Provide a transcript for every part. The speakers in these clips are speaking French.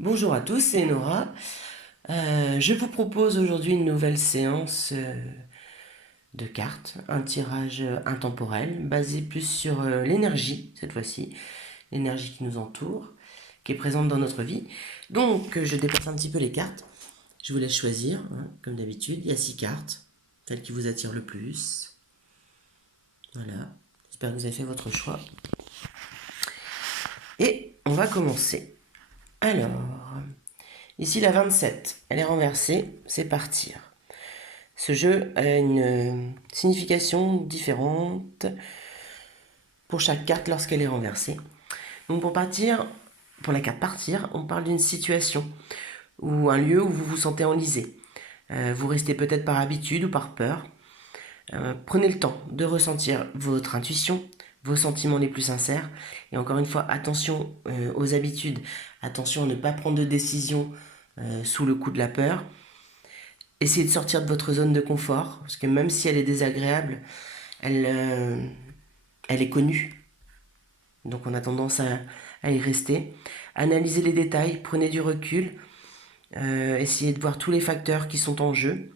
Bonjour à tous, c'est Nora. Je vous propose aujourd'hui une nouvelle séance de cartes, un tirage intemporel basé plus sur l'énergie, cette fois-ci, l'énergie qui nous entoure, qui est présente dans notre vie. Donc, je déplace un petit peu les cartes. Je vous laisse choisir, hein, comme d'habitude. Il y a 6 cartes, celles qui vous attirent le plus. Voilà, j'espère que vous avez fait votre choix. Et on va commencer. Alors, ici la 27, elle est renversée, c'est partir. Ce jeu a une signification différente pour chaque carte lorsqu'elle est renversée. Donc pour la carte partir, on parle d'une situation ou un lieu où vous vous sentez enlisé. Vous restez peut-être par habitude ou par peur. Prenez le temps de ressentir votre intuition, vos sentiments les plus sincères. Et encore une fois, attention aux habitudes. Attention à ne pas prendre de décision sous le coup de la peur. Essayez de sortir de votre zone de confort, parce que même si elle est désagréable, elle est connue. Donc on a tendance à y rester. Analysez les détails, prenez du recul, essayez de voir tous les facteurs qui sont en jeu.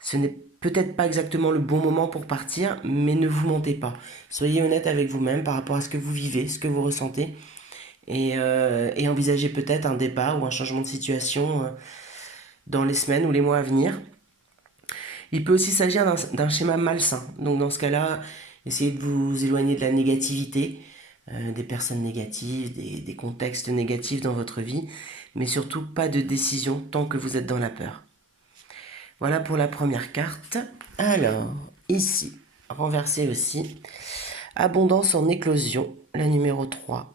Ce n'est peut-être pas exactement le bon moment pour partir, mais ne vous mentez pas. Soyez honnête avec vous-même par rapport à ce que vous vivez, ce que vous ressentez, et envisagez peut-être un départ ou un changement de situation dans les semaines ou les mois à venir. Il peut aussi s'agir d'un schéma malsain. Donc dans ce cas-là, essayez de vous éloigner de la négativité, des personnes négatives, des contextes négatifs dans votre vie, mais surtout pas de décision tant que vous êtes dans la peur. Voilà pour la première carte. Alors, ici, renversé aussi, abondance en éclosion, la numéro 3.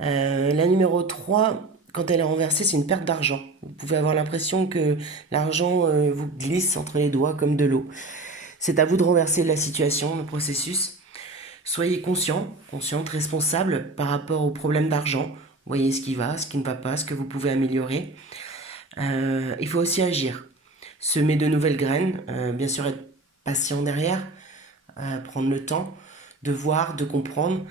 La numéro 3, quand elle est renversée, c'est une perte d'argent. Vous pouvez avoir l'impression que l'argent vous glisse entre les doigts comme de l'eau. C'est à vous de renverser la situation, le processus. Soyez conscient, consciente, responsable par rapport au problème d'argent. Voyez ce qui va, ce qui ne va pas, ce que vous pouvez améliorer. Il faut aussi agir. Semer de nouvelles graines, bien sûr être patient derrière, prendre le temps de voir, de comprendre,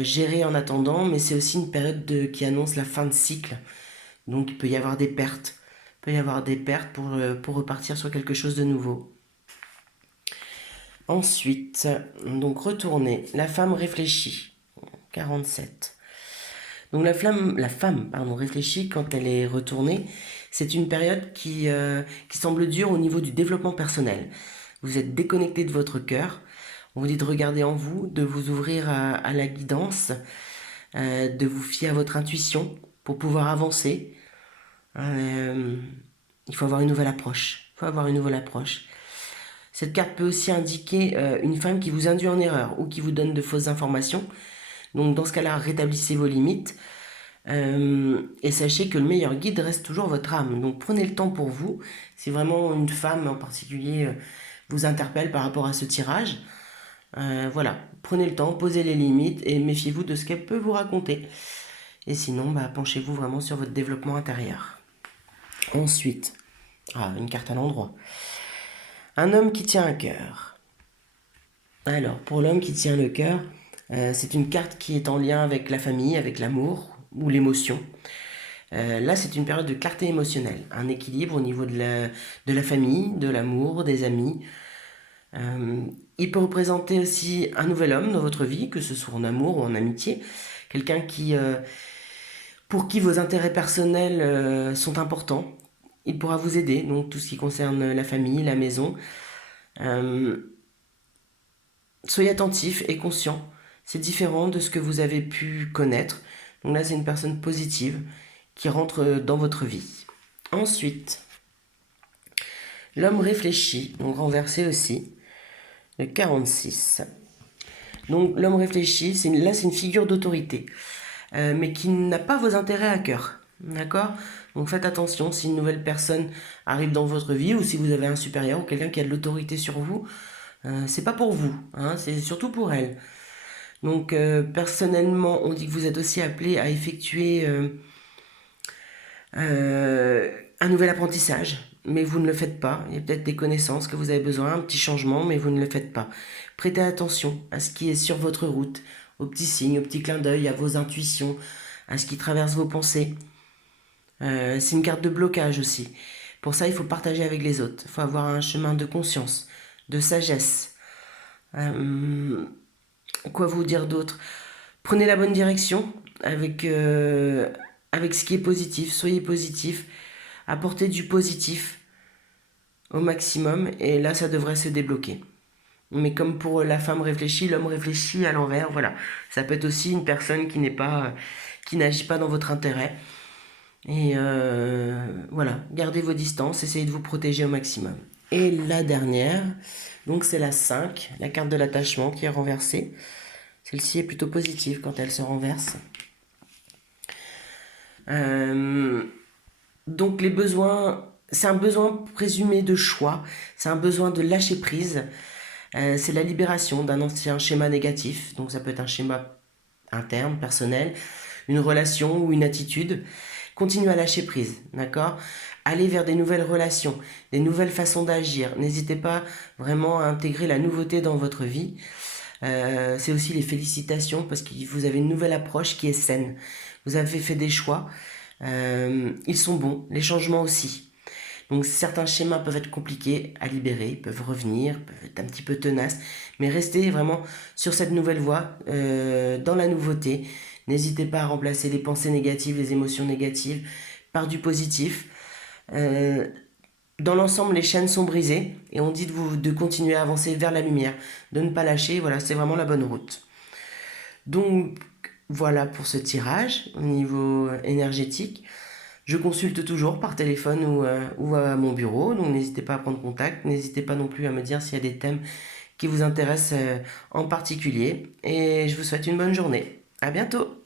gérer en attendant, mais c'est aussi une période qui annonce la fin de cycle. Donc il peut y avoir des pertes. Il peut y avoir des pertes pour repartir sur quelque chose de nouveau. Ensuite, donc retourner, la femme réfléchit, 47. Donc la femme réfléchit quand elle est retournée. C'est une période qui semble dure au niveau du développement personnel. Vous êtes déconnecté de votre cœur. On vous dit de regarder en vous, de vous ouvrir à la guidance, de vous fier à votre intuition pour pouvoir avancer. Euh, il faut avoir une nouvelle approche. Il faut avoir une nouvelle approche. Cette carte peut aussi indiquer une femme qui vous induit en erreur ou qui vous donne de fausses informations. Donc dans ce cas-là, rétablissez vos limites et sachez que le meilleur guide reste toujours votre âme. Donc prenez le temps pour vous. Si vraiment une femme en particulier vous interpelle par rapport à ce tirage, voilà, prenez le temps, posez les limites et méfiez-vous de ce qu'elle peut vous raconter. Et sinon, penchez-vous vraiment sur votre développement intérieur. Ensuite, une carte à l'endroit. Un homme qui tient un cœur. Alors, pour l'homme qui tient le cœur, c'est une carte qui est en lien avec la famille, avec l'amour ou l'émotion. Là, c'est une période de clarté émotionnelle, un équilibre au niveau de la famille, de l'amour, des amis. Il peut représenter aussi un nouvel homme dans votre vie, que ce soit en amour ou en amitié. Quelqu'un pour qui vos intérêts personnels sont importants. Il pourra vous aider, donc tout ce qui concerne la famille, la maison. Soyez attentif et conscient. C'est différent de ce que vous avez pu connaître. Donc là, c'est une personne positive qui rentre dans votre vie. Ensuite, l'homme réfléchit, donc renversé aussi, le 46. Donc l'homme réfléchit, là c'est une figure d'autorité, mais qui n'a pas vos intérêts à cœur. D'accord? Donc faites attention si une nouvelle personne arrive dans votre vie ou si vous avez un supérieur ou quelqu'un qui a de l'autorité sur vous, c'est pas pour vous, hein, c'est surtout pour elle. Donc personnellement, on dit que vous êtes aussi appelé à effectuer un nouvel apprentissage, mais vous ne le faites pas. Il y a peut-être des connaissances que vous avez besoin, un petit changement, mais vous ne le faites pas. Prêtez attention à ce qui est sur votre route, aux petits signes, aux petits clins d'œil, à vos intuitions, à ce qui traverse vos pensées. C'est une carte de blocage aussi. Pour ça, il faut partager avec les autres. Il faut avoir un chemin de conscience, de sagesse. Quoi vous dire d'autre? Prenez la bonne direction avec ce qui est positif. Soyez positif. Apportez du positif au maximum. Et là, ça devrait se débloquer. Mais comme pour la femme réfléchie, l'homme réfléchit à l'envers. Voilà. Ça peut être aussi une personne qui n'agit pas dans votre intérêt. Et voilà, gardez vos distances, essayez de vous protéger au maximum. Et la dernière, donc c'est la 5, la carte de l'attachement qui est renversée. Celle-ci est plutôt positive quand elle se renverse. Donc les besoins, c'est un besoin présumé de choix, c'est un besoin de lâcher prise, c'est la libération d'un ancien schéma négatif, donc ça peut être un schéma interne, personnel, une relation ou une attitude. Continuez à lâcher prise, d'accord? Allez vers des nouvelles relations, des nouvelles façons d'agir. N'hésitez pas vraiment à intégrer la nouveauté dans votre vie. C'est aussi les félicitations parce que vous avez une nouvelle approche qui est saine. Vous avez fait des choix. Ils sont bons, les changements aussi. Donc certains schémas peuvent être compliqués à libérer, peuvent revenir, peuvent être un petit peu tenaces, mais restez vraiment sur cette nouvelle voie, dans la nouveauté. N'hésitez pas à remplacer les pensées négatives, les émotions négatives par du positif. Dans l'ensemble, les chaînes sont brisées et on dit de continuer à avancer vers la lumière, de ne pas lâcher. Voilà, c'est vraiment la bonne route. Donc voilà pour ce tirage au niveau énergétique. Je consulte toujours par téléphone ou à mon bureau, donc n'hésitez pas à prendre contact. N'hésitez pas non plus à me dire s'il y a des thèmes qui vous intéressent en particulier. Et je vous souhaite une bonne journée. À bientôt!